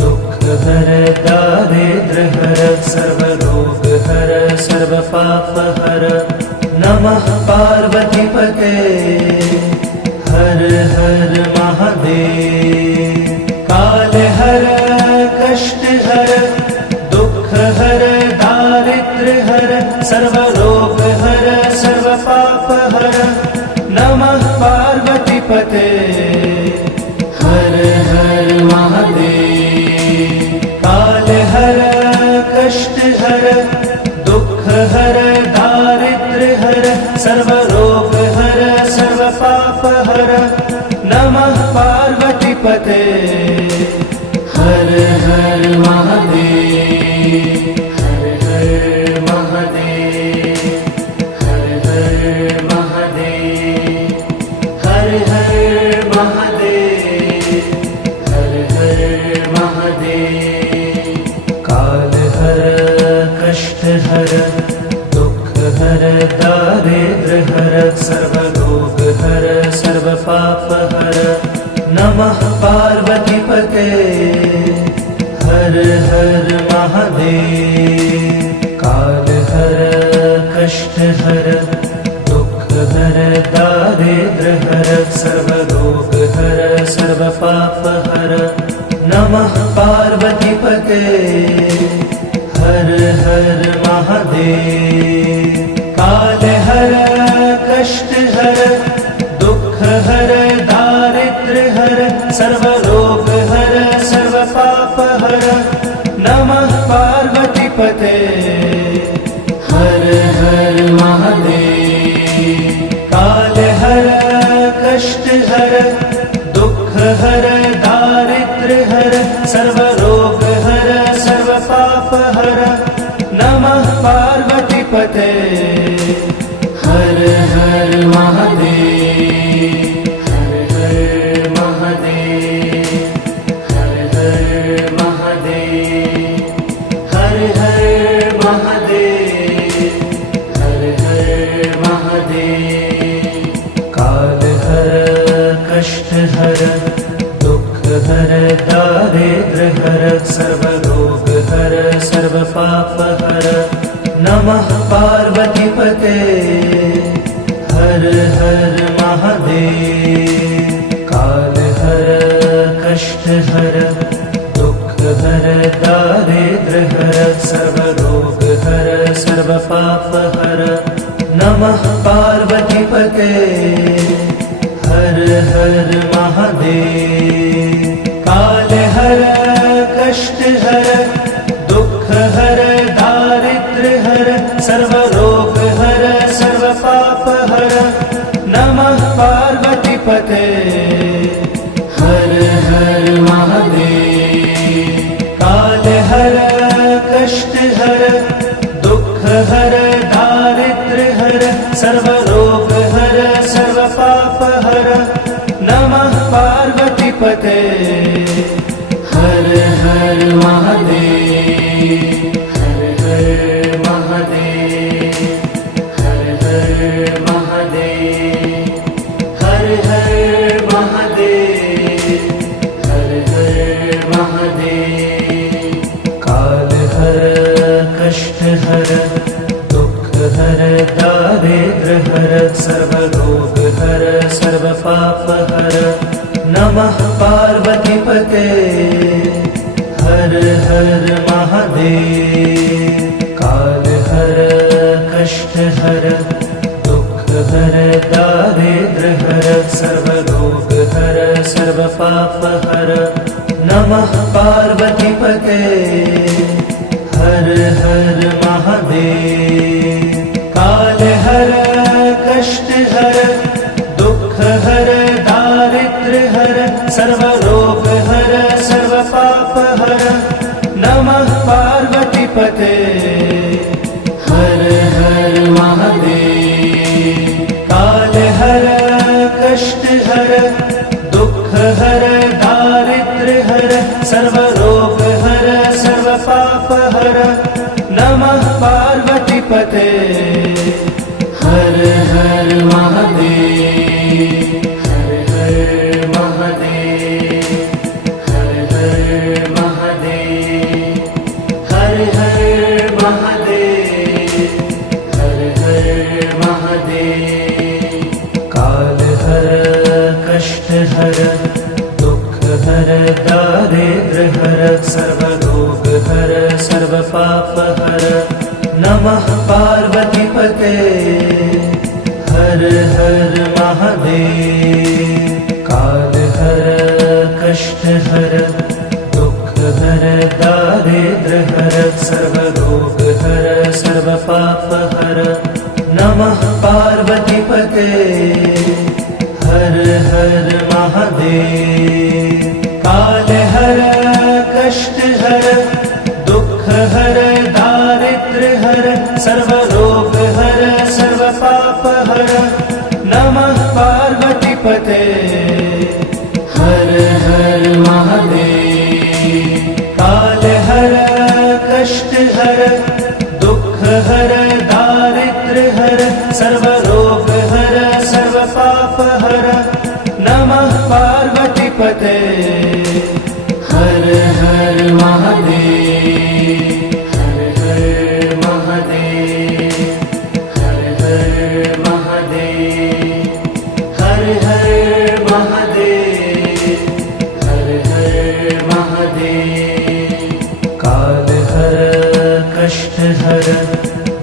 दुख हर दारिद्र्य हर सर्व रोग हर सर्व पाप हर नमः पार्वती पते। हर हर महादेव। काल हर कष्ट हर दुख हर दारिद्र्य हर सर्व रोग हर सर्व पाप हर नमः पार्वती पते। हर हर महादेव। काल हर कष्ट हर दुख हर दारिद्र्य हर सर्व रोग हर सर्व पाप हर नमः पार्वती पते। हर हर महादेव। हर हर महादेव। हर हर महादेव। हर हर महादेव। हर हर महादेव। काल हर कष्ट हर दुख हर दारिद्र्य हर सर्व रोग हर सर्व पाप हर नमः पार्वती पते। हर हर महादेव। काल हर कष्ट हर दुख हर दारिद्र्य हर सर्व रोग हर सर्व पाप हर नमः पार्वती पते। हर हर महादेव। काल हर कष्ट हर दुख हर दारिद्र्य हर सर्व रोग हर सर्व पाप हर नमः पार्वती पते। हर हर महादेव। काल हर कष्ट हर दुख हर दारिद्र्य हर सर्व रोग हर सर्व पाप हर नमः पार्वती पते। हर हर महादेव। हर हर महादेव। पते हर हर महादेव। काल हर कष्ट हर दुख हर दारिद्र हर सर्व रोग हर सर्व पाप हर। नमः पार्वती पते हर हर महादेव। काल हर कष्ट हर दुख हर दारिद्र हर सर्व रोग हर सर्व पाप हर। नमः पार्वती पते हर हर महादेव। काल हर कष्ट हर दुख हर दारिद्र हर सर्व रोग हर सर्व पाप हर। नमः पार्वती पते हर हर महादेव। हर हर महादेव। हर हर महादेव। हर हर महादेव। हर हर महादेव। काल हर कष्ट हर दुख हर दारिद्र हर सर्व रोग हर सर्व पाप हर। नमः पार्वती पते हर हर महादेव। काल हर कष्ट हर दुख हर दारिद्र हर सर्व रोग हर सर्व पाप हर। नमः पार्वती पते हर हर महादेव। काल हर कष्ट हर दुख हर दारिद्र हर सर्व रोग हर सर्व पाप हर। नमः पार्वती पते हर हर महादेव। काल हर कष्ट हर दुख हर दारिद्र हर सर्व रोग हर सर्व पाप हर। नमः पार्वती पते हर हर महादेव। हर हर महादेव। हर हर महादेव। हर हर महादेव। हर हर महादेव। काल हर कष्ट हर दुख हर दारिद्र हर सर्व रोग हर सर्व पाप हर। नमः पार्वती पते हर हर महादेव। काल हर कष्ट हर दुख हर दारिद्र हर सर्व रोग हर सर्व पाप हर। नमः पार्वती पते हर हर महादेव। काल हर कष्ट हर दुख हर दारिद्र हर सर्व रोग हर सर्व पाप हर। नमः पार्वती पते हर हर महादेव। काल हर कष्ट हर दुख हर दारिद्र हर सर्व रोग हर सर्व पाप हर। नमः पार्वती पते हर हर महादेव। हर हर महादेव। हर हर महादेव। हर हर महादेव। हर हर महादेव। काल हर कष्ट हर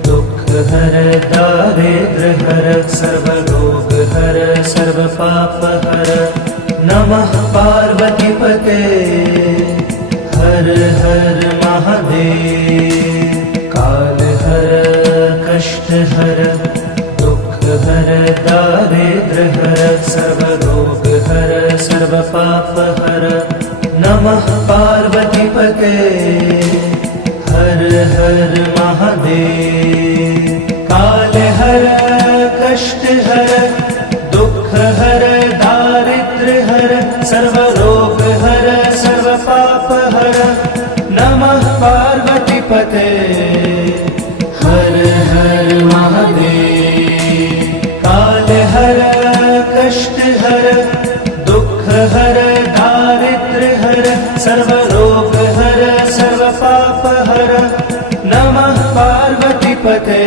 दुख हर दारिद्र हर सर्व रोग हर सर्व पाप हर। नमः पार्वती पते हर हर महादेव। काल हर कष्ट हर दुख हर दारिद्र हर सर्व रोग हर सर्व पाप हर। नमः पार्वती पते हर हर महादेव। काल हर कष्ट हर दुख हर दारिद्र हर सर्व रोग हर सर्व पाप हर। नमः पार्वती पते हर हर महादेव। काल हर कष्ट हर दुख हर दारिद्र हर सर्व रोग हर सर्व पाप हर। नमः पार्वती पते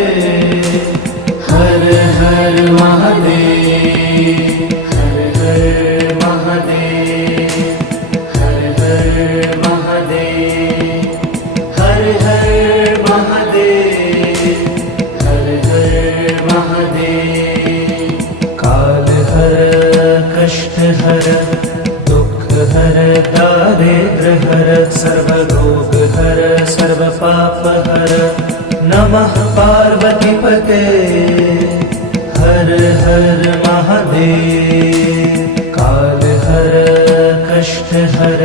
हर दारिद्र्य हर सर्वरोग हर सर्वपाप हर नमः पार्वतीपते हर हर महादेव काल हर कष्ट हर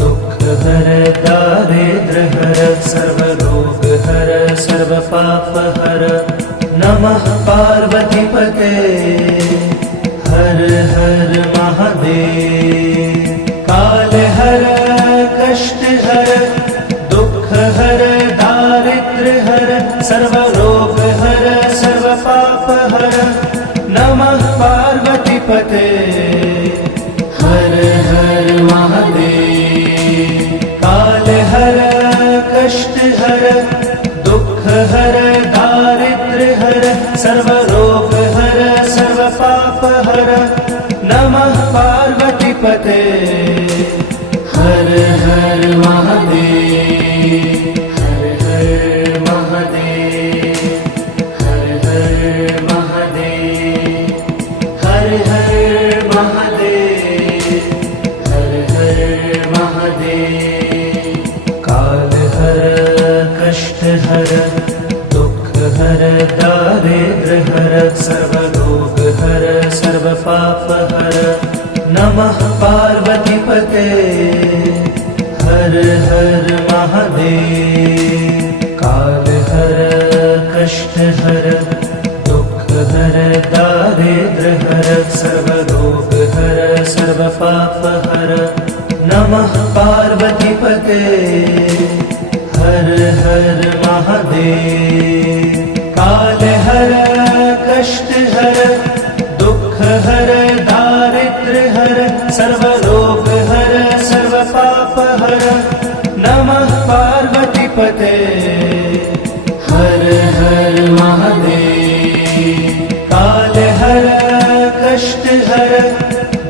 दुख हर दारिद्र्य हर सर्वरोग हर सर्वपाप हर नमः पार्वतीपते हर हर महादेव काल हर कष्ट हर दुख हर दारिद्र्य हर सर्वरोग हर सर्वपाप हर नमः पार्वतीपते हर हर महादेव काल हर कष्ट हर दुख हर दारिद्र्य हर सर्वरोग हर सर्वपाप हर नमः पार्वतीपते हर हर महादेव हर हर महादेव हर हर महादेव हर हर महादेव हर हर महादेव काल हर कष्ट हर दुख हर दारिद्र्य हर सर्वरोग हर सर्वपाप हर नमः पार्वतीपते हर हर महादेव काल हर कष्ट हर दुख हर दारिद्र्य हर सर्वरोग हर सर्वपाप हर नमः पार्वतीपते हर हर महादेव काल हर कष्ट हर दुख हर दारिद्र्य हर सर्वरोग हर सर्वपाप हर नमः पार्वतीपते हर हर महादेव काल हर कष्ट हर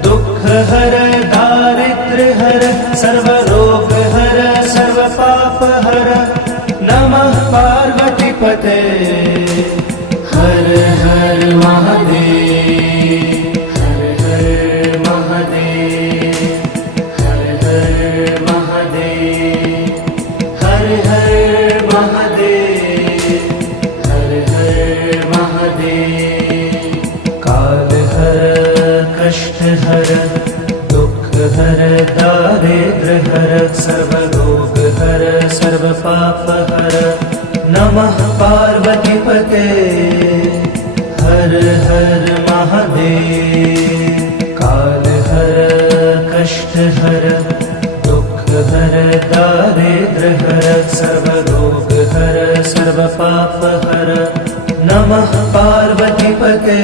दुख हर दारिद्र्य हर सर्वरोग हर सर्वपाप हर नमः पार्वतीपते हर हर महादेव हर हर महादेव हर हर महादेव हर हर महादेव हर हर महादेव काल हर कष्ट हर दुख हर दारिद्र्य हर सर्वरोग हर सर्वपाप हर नमः पार्वतीपते हर हर महादेव काल हर कष्ट हर दुख हर दारिद्र्य हर सर्वरोग हर सर्वपाप हर नमः पार्वतीपते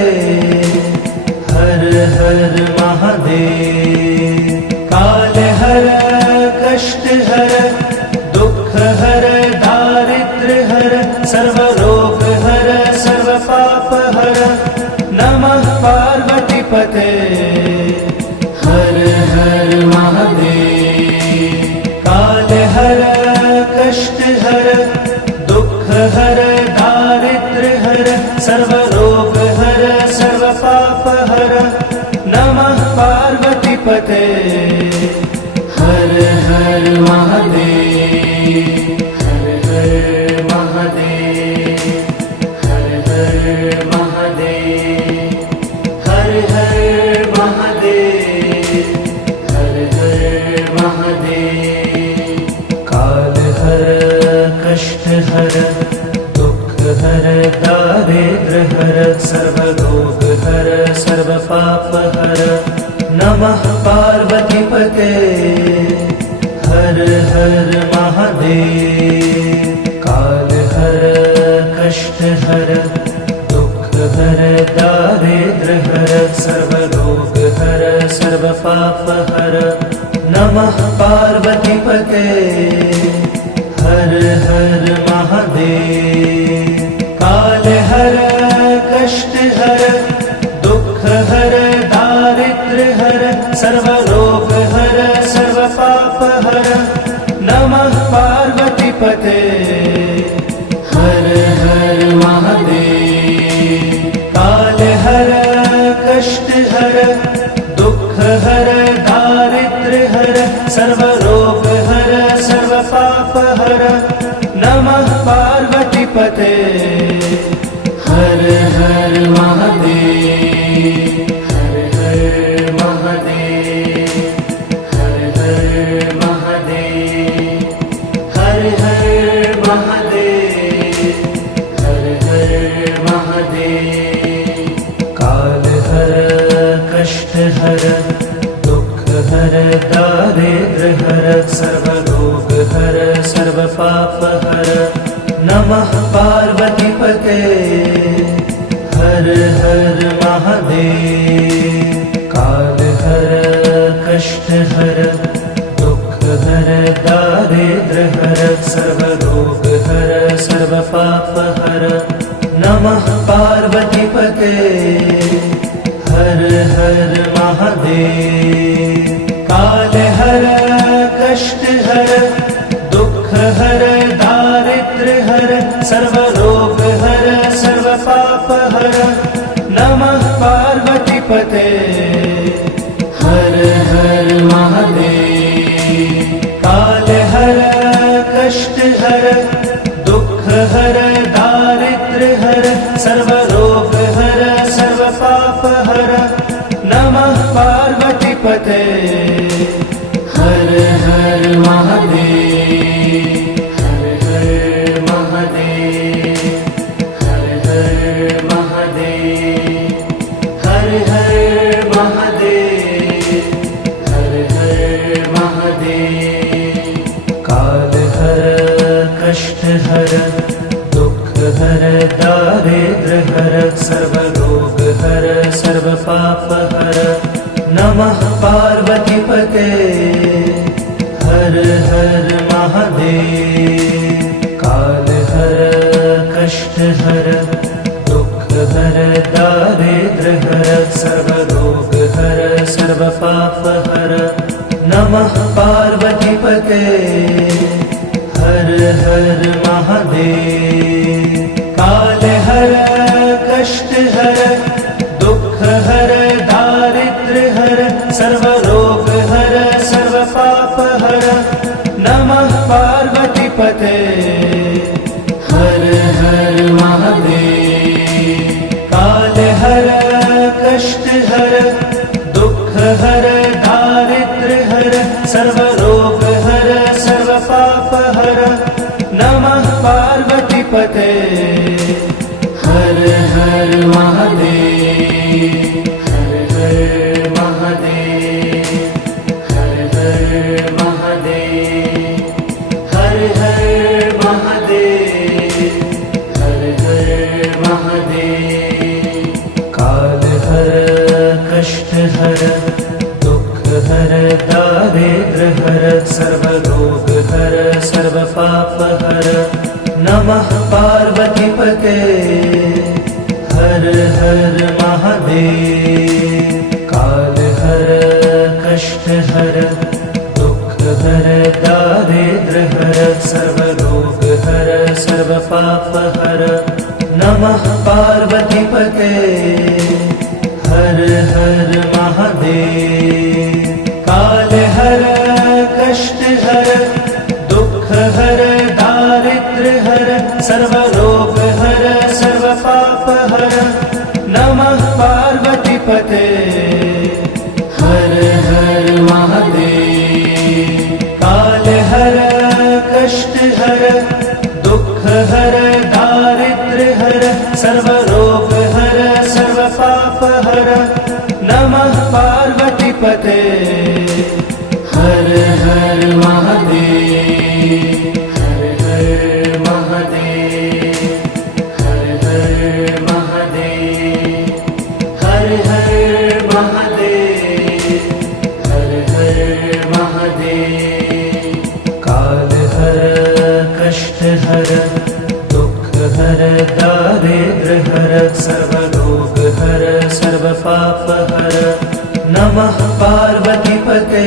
हर हर महादेव काल हर कष्ट हर दुख हर दारिद्र्य हर सर्वरोग हर सर्वपाप हर नमः पार्वतीपते हर हर महादेव काल हर कष्ट हर दुख हर दारिद्र्य हर सर्वरोग हर सर्वपाप हर नमः पार्वतीपते हर हर महादेव हर हर महादेव हर हर महादेव हर हर महादेव हर हर महादेव काल हर कष्ट हर दुख हर दारिद्र्य हर सर्वरोग हर सर्वपाप हर नमः पार्वतीपते हर हर महादेव काल हर कष्ट हर दुख हर दारिद्र्य हर सर्वरोग हर सर्वपाप हर नमः पार्वतीपते हर हर महादेव काल हर कष्ट हर दुख हर दारिद्र्य हर सर्वरोग हर सर्वपाप हर नमः पार्वतीपते हर हर महादेव काल हर कष्ट हर दुख हर दारिद्र्य सर्व रोग हर सर्व पाप हर नमः पार्वती पते हर हर महादेव हर हर महादेव हर हर महादेव हर हर महादेव हर हर महादेव काल हर कष्ट हर दुख हर दारिद्र हर सर्व रोग हर सर्व पाप हर नमः पार्वती पते हर हर महादेव काल हर कष्ट हर दुख हर दारिद्र हर सर्व रोग हर सर्व पाप हर नमः पार्वती पते हर हर महादेव काल हर कष्ट हर दुख हर दारिद्र हर सर्व रोग हर सर्व पाप हर नमः पार्वती पते हर हर महादेव काल हर कष्ट हर दुख हर दारिद्र हर सर्व रोग हर सर्व पाप हर नमः पार्वती पते हर हर महादेव हर हर महादेव हर हर महादेव हर हर महादेव हर हर महादेव काल हर कष्ट हर दुख हर दारिद्र हर सर्व रोग हर सर्व पाप हर नमः पार्वती पते हर हर महादेव काल हर कष्ट हर दुख हर दारिद्र हर सर्व रोग हर सर्व पाप हर नमः पार्वती पते हर हर महादेव काल हर कष्ट हर दुख हर दारिद्र हर सर्व रोग हर सर्व पाप हर नमः पार्वती पते हर हर महादेव काल हर कष्ट हर दुख हर दारिद्र हर सर्व रोग हर सर्व पाप हर नमः पार्वती पते हर हर महादेव हर हर महादेव हर हर महादेव हर हर महादेव हर हर महादेव काल हर कष्ट हर दुख हर दारिद्र हर सर्व रोग हर सर्व पाप हर नमः पार्वती पते हर हर महादेव काल हर कष्ट हर दुख हर दारिद्र हर सर्व रोग हर सर्व पाप हर नमः पार्वती पते हर हर महादेव काल हर कष्ट हर दुख हर दारिद्र हर सर्व रोग हर सर्व पाप हर नमः पार्वती पते हर हर महादेव काल हर कष्ट हर दुख हर दारिद्र हर सर्व रोग हर सर्व पाप हर नमः पार्वती पते हर हर महादेव हर हर महादेव हर हर महादेव हर हर महादेव हर हर महादेव काल हर कष्ट हर दुख हर दारिद्र हर सर्व रोग हर सर्व पाप हर नमः पार्वती पते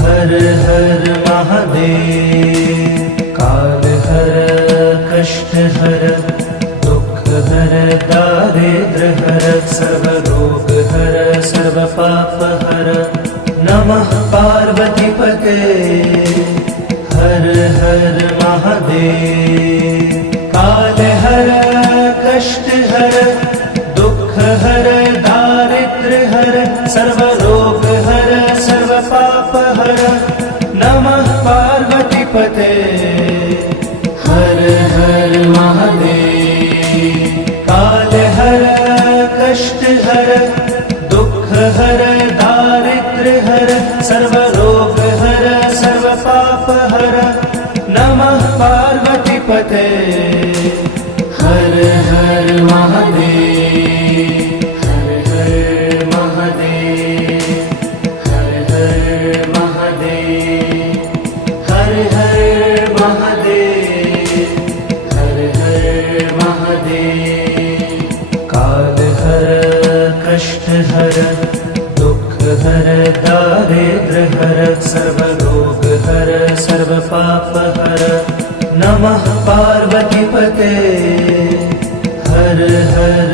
हर हर महादेव काल हर कष्ट हर दुख हर दारिद्र हर सर्व रोग हर सर्व पाप हर नमः पार्वतीपते हर हर महादेव। काल हर कष्ट हर दुख हर दारिद्र्य हर सर्व रोग हर सर्व पाप हर नमः पार्वतीपते हर हर महादेव। काल हर कष्ट हर दुख हर दारिद्र्य हर सर्व रोग हर सर्व पाप हर नमः पार्वतीपते हर हर महादेव। हर हर महादेव हर हर महादेव। हर हर महादेव हर हर महादेव। काल हर कष्ट हर दुख हर दारिद्र्य हर सर्व रोग हर सर्व पाप हर नमः पार्वतीपते हर हर